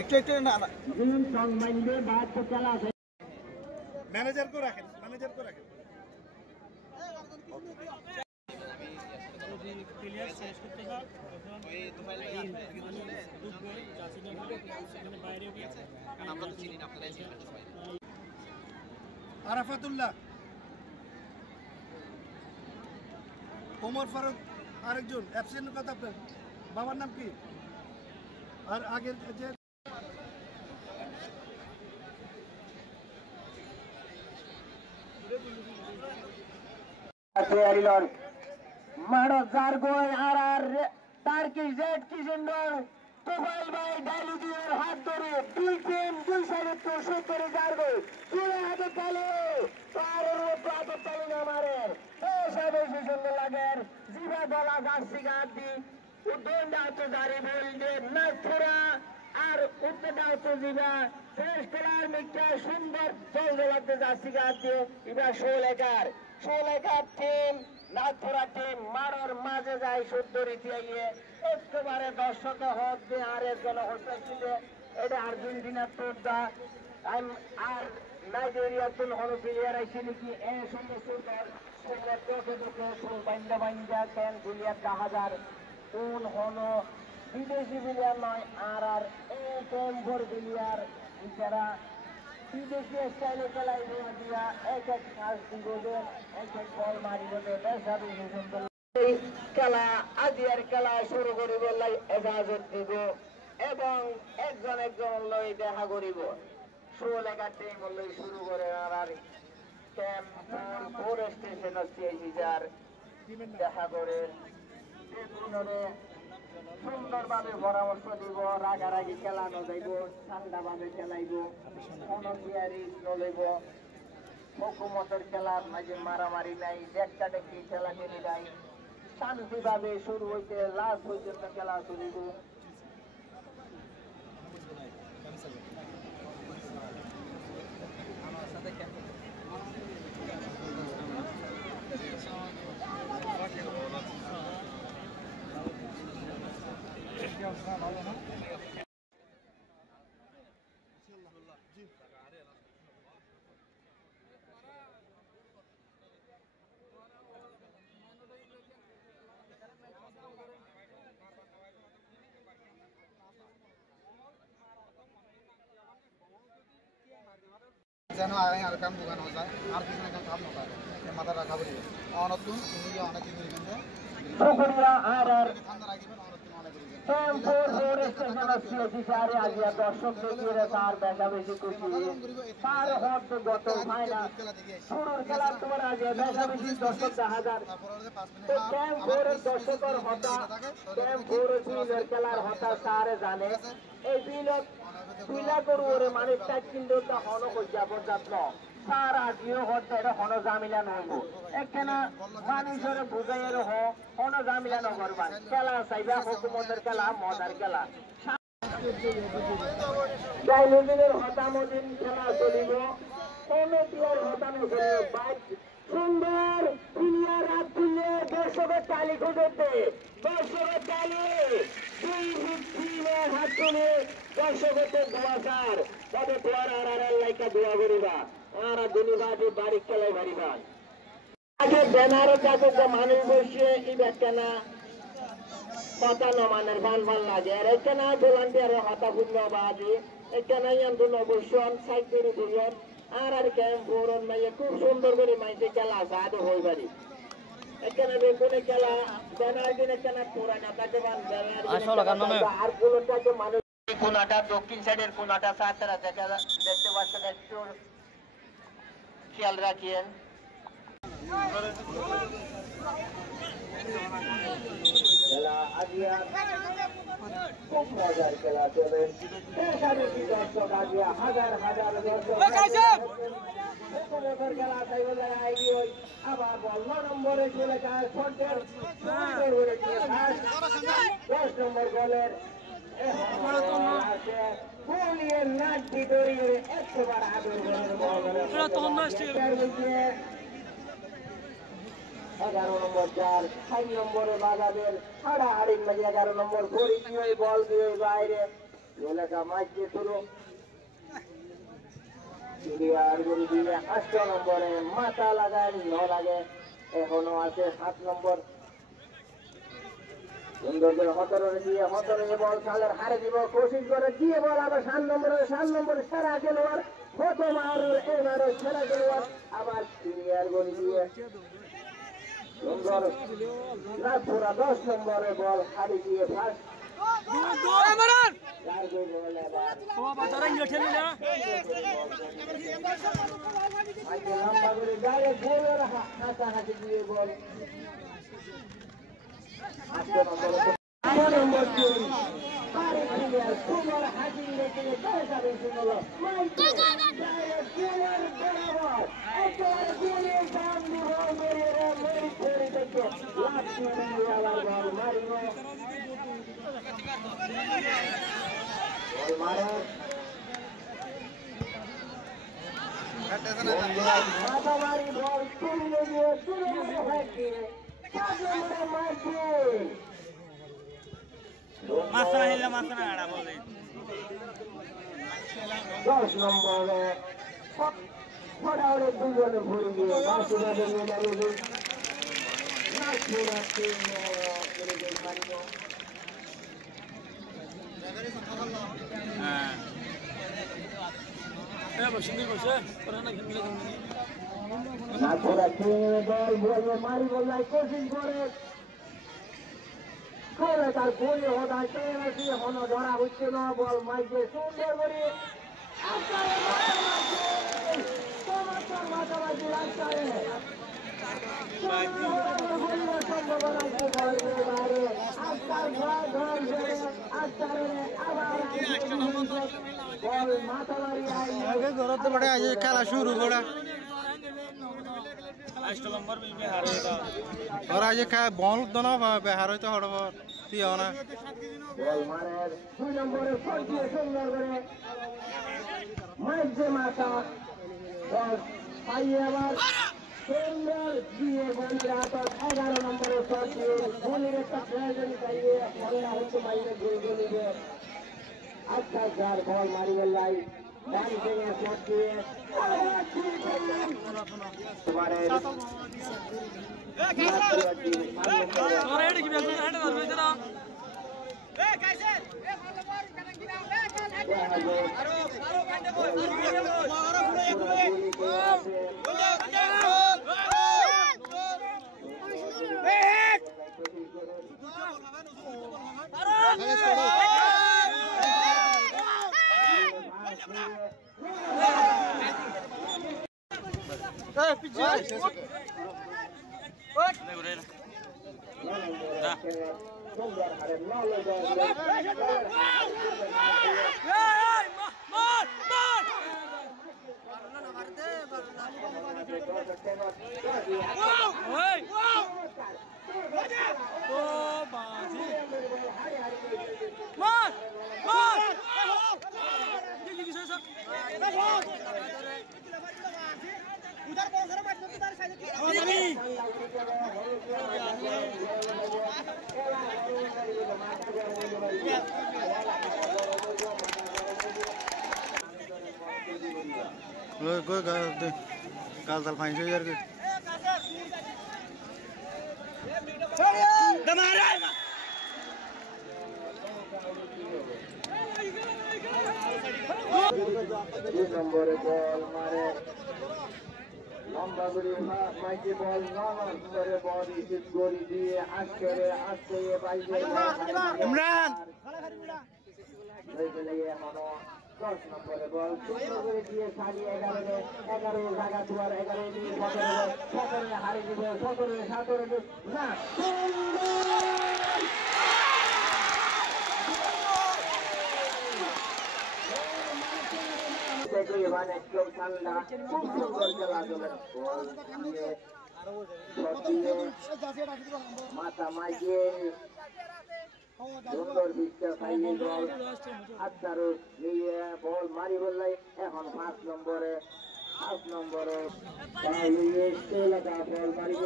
একটু একটু না না ম্যানেজার কো রাখেন প্লেয়ার শেষ করতে হয় বাইরে গিয়েছে আমরা তো চিনি না আপনারা চিনেন সবাই আরাফাতুল্লাহ ওমর ফারুক আরেকজন অ্যাবসেন্ট কথা আপনার বাবার নাম কি আর আগের যে মারো জারগোয় আর টার্কিশ রেড কিশোর তোফাইল ভাই ডাইলুদিয়ার হাত ধরে দুই টিম দুই সাইডে ৭৪ জারগো চলে হাতে তালে পারের মতো হাতে তালি না মারের সবে সুন্দর লাগের জিবা গলা গাছি গাছি উদ্দণ্ডা হচ্ছে দাঁড়ি বলছে না ছোড়া আর উত্তরটা হচ্ছে জিবা শেষ খেলার মিটটা সুন্দর চলতে লাগতে যাচ্ছি গাছি এবার ১৬ টিম নাথপুরা টিম মারার মাঝে যায় শুদ্ধ রীতি একেবারে দর্শক হক দিয়ে আর একজন হচ্ছে এটা আর্জেন্টিনার তোরদা আর নাইজেরিয়ার জন্য হলো প্লেয়ার আইসি নাকি এ সুন্দর সুন্দর সুন্দর চোখে বাইন্দা কেন প্লেয়ার ১০০০ কোন হলো বিদেশি প্লেয়ার নয় আর এই টেম্পোর প্লেয়ার যারা বিদেশি স্টাইলে খেলায় দিয়া এক কাজ দিব এক বল মারিব এই খেলা আজিয়ার খেলা শুরু করিব এজাজত দিব এবং একজন লই দেখা করিব ১৬ টিম লই শুরু করে আর ক্যাম্প স্টেশন হচ্ছে যার দেখা করে সুন্দরভাবে পরামর্শ দিব রাগারাগি খেলানো যাইব ঠান্ডাভাবে খেলাইব কোনো নলইব হুকুমতের খেলার মাঝে মারামারি নাই একটা ডেকি খেলা খেলি নাই শান্তিভাবে শুরু হইতে লাস্ট পর্যন্ত খেলা চলিব ভালো না যেন আর কাম দোকান হয়ে যায় আর কিছু না কাম না পারে মাথা রাখা বলি অনতুন তুমি অনেক দিন গেছে ঠান্ডা রাখবেন অনতুন অনেক দিন দর্শক দেখিয়ে তার দেখা বেশি খুশি তার হট গত ফাইনাল শুরুর খেলার তোমার আগে দেখা বেশি দর্শক ১০০০ দর্শকের হতা খেলার হতা সারে জানে এই পিলা গরুরে মানুষটা কিন্তু হন কইয়া পর্যাপ্ত সার আজিও হচ্ছে এটা হন জামিলা নইব একখানা মানুষের বুঝাইয়ের হন জামিলা নগরবান খেলা চাইবা হুকুমতের খেলা মজার খেলা ডাইলুদিনের হতামদিন খেলা চলিব কমিটির হতানো চলিব সুন্দর প্রিয়ার হাত তুলে দর্শকের তালি খুঁজতে দর্শকের তালি হাত তুলে দর্শকের দোয়াচার তবে তোমার আর লাইকা দোয়া করিবা আর দুনিবাদী বাড়ি খেলায় ভারিবা আগে ব্যানারের কাছে যে মানুষ বসিয়ে এই ব্যাখ্যানা কথা নমানের ভাল লাগে আর এখানে ভলান্টিয়ার হতা পুণ্যবাদী এখানে অবশ্যই সাইড করে দিলেন আর ক্যাম্প ফোরন মাইয়ে খুব সুন্দর করে মাইতে খেলা আছে আদৌ হয়ে পারি এখানে বেগুনে খেলা ব্যানার কিনে খেলা পুরানা তাকে আর কোনটাকে মানুষ কোনাটা দক্ষিণ সাইডের কোনাটা সাতরা দেখতে পাচ্ছেন একটু খেয়াল রাখিয়েন খেলা আজিয়া খুব মজার খেলা চলে দর্শক আজিয়া হাজার দর্শক খেলা তাই বলে আবার বল নম্বরে চলে যায় ১০ নম্বর গোলের নাচটি তৈরি করে একবার আদর 11 নম্বর 4 6 নম্বরে বাজাবের হাড়াহাড়ি মাঝে 11 নম্বর ঘড়ি দিয়ে বল দিয়ে বাইরে এলাকা মাঝে শুরু সিরিয়ার ঘড়ি দিয়ে 8 নম্বরে মাথা লাগায় ন লাগে এখনো আছে 7 নম্বর সুন্দরদের 17 দিয়ে 17 বল সালের হারে দিব কোশিশ করে দিয়ে বল আবার 7 নম্বরে সেরা খেলোয়াড় প্রথম আর এবারে সেরা খেলোয়াড় আবার সিনিয়র গোল দিয়ে সুন্দর রাজপুরা 10 নম্বরে বল হারি দিয়ে ফার্স্ট কাছাকাছি দিয়ে বল 8 নম্বর সুন্দর হাজি রেখে যাবে শুনল মাথামারি বল তুলে দিয়ে মাছনা হিলা মাছনা আড়া বলে 10 নম্বরে ফটাওরে দুজনে ভরে দিয়ে মাসুরা দিয়ে লাগিয়ে মাসুরা তিন করে দিয়ে মারিও হ্যাঁ এ বসে করে না ঘিমলে মাসুরা তিন বল বলে মারি বলাই কোচিং করে করে তার বলে হদা চেয়ে দিয়ে হনো ধরা হচ্ছে না বল মাইকে সুন্দর করে মাথাবাজি রাস্তায় খেলা শুরু করা ওরা যে বল দনা বেহার হইতে হড়ব তুই না বল মারের 2 নম্বরে ফর্টিয়ে সুন্দর করে মাঝে মাথা বল পাইয়ে আবার সুন্দর দিয়ে বন্ধুরা আতর 11 নম্বরে ফর্টিয়ে বলের একটা প্রয়োজন পাইয়ে মনে হচ্ছে বাইরে গোল গলিবে আচ্ছা যার বল মারি গেলাই ডান থেকে ফর্টিয়ে কাল তাল ফাইন হয়ে যাবে নম্বরে বল মারে লম্বা করে মাইকে বল নম্বরে বল ইসিট গড়ি দিয়ে আজকে বাইরে ইমরান এখনো 10 নম্বরে বল সুন্দর করে দিয়ে সারি 11 জায়গা দুয়ার 11 দিয়ে 17 হারি দিবে 17 না অনেক কেউ ঠান্ডা খুব সুন্দর খেলা চলে মাথা মাইকে সুন্দর বিচ্ছা খাইয়ে বল আচ্ছারু নিয়ে বল মারি বললাই এখন 5 নম্বরে 5 নম্বরে তাহলে শ্রীলঙ্কা বল মারিব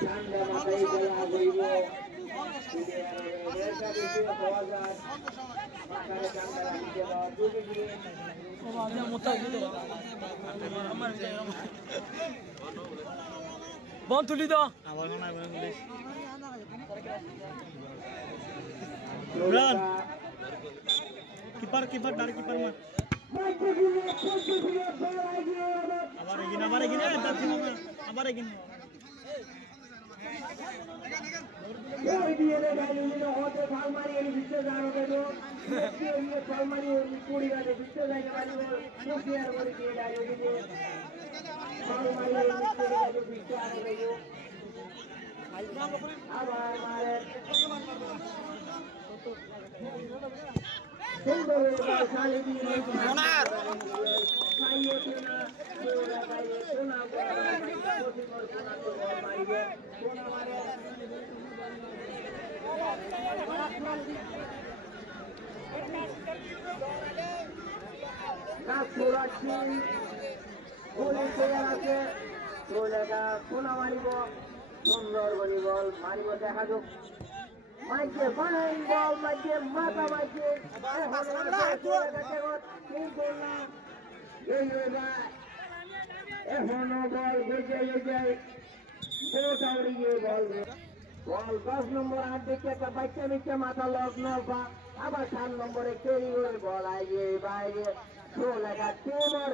ঠান্ডা মাথায় খেলা করিব বল তুলি তো কিপার কিপার ডার কিপার মার আবার এগিয়ে আবার এগিয়ে আবার মারে সুন্দর শালি দিয়ে ওনার খাইয়ে না সোনা মারিবে সোনা মারে না সুরাক্ষী গোলে তৈরি আছে গোলেটা সোনা মারিব সুন্দর করে বল মারিব দেখা যাক মাইকে বানাই বল মাইকে মাথা মাইকে এখনো বল বুঝে বল 10 নম্বর 8 দিকে একটা বাচ্চা নিচে মাথা লগ্ন আবার 7 নম্বরে কেরি করে বল আগে বাইরে 16 টিমর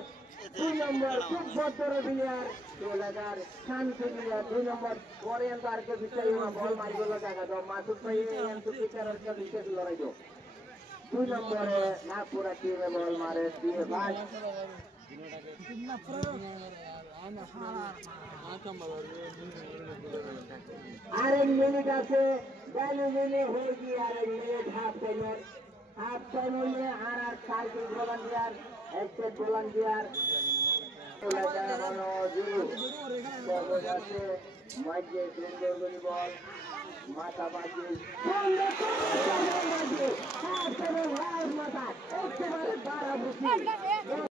2 নম্বর খুব বড় প্লেয়ার 16 শান্তি প্লেয়ার 2 নম্বর ওরিয়েন্টারকে ভিতরে বল মারি গেল জায়গা দাও মাসুদ ভাই এন্টু পিকারের কে বিশেষ লড়াই দাও 2 নম্বরে নাগপুরা টিমে বল মারে দিয়ে ভাই আরে মিনিট আছে 42 মিনিট হয়ে গিয়ে আরে মিনিট হাফ টাইম হলে আর 4 কিল ভলান্টিয়ার একটা ভলান্টিয়ার মাঝে সুন্দর করে বল মাথা বাজিয়ে মাথা একেবারে বাড়া বুঝি